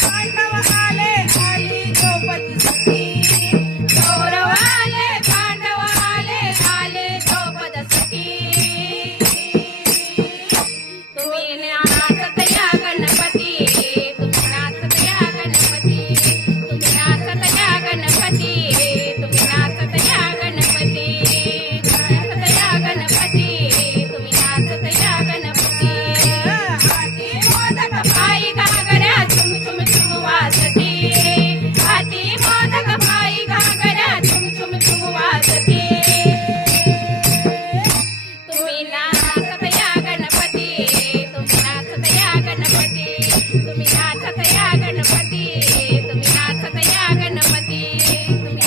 Bye, bye, bye. तुम्ही नाचत या गणपती तुम्ही नाचत या गणपती तुम्ही